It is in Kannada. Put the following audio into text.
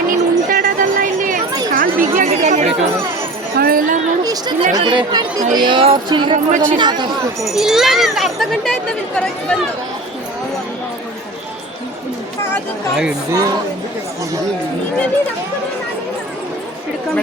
ನೀನು ಉಂಟಾಡೋದಲ್ಲ ಇಲ್ಲಿ ಕಾಲು ಬಿಗಿಯಾಗಿದೆ ಅಯ್ಯೋ ಚಿಲ್ಲರೆ ಇಲ್ಲ ನಿಂದು ಅರ್ಧ ಗಂಟೆ ಆಯ್ತು ನಾವಿಲ್ಲಿ ಬರೋಕ್ಕೆ ಬಂದು ಹಿಡ್ಕೊಂಡು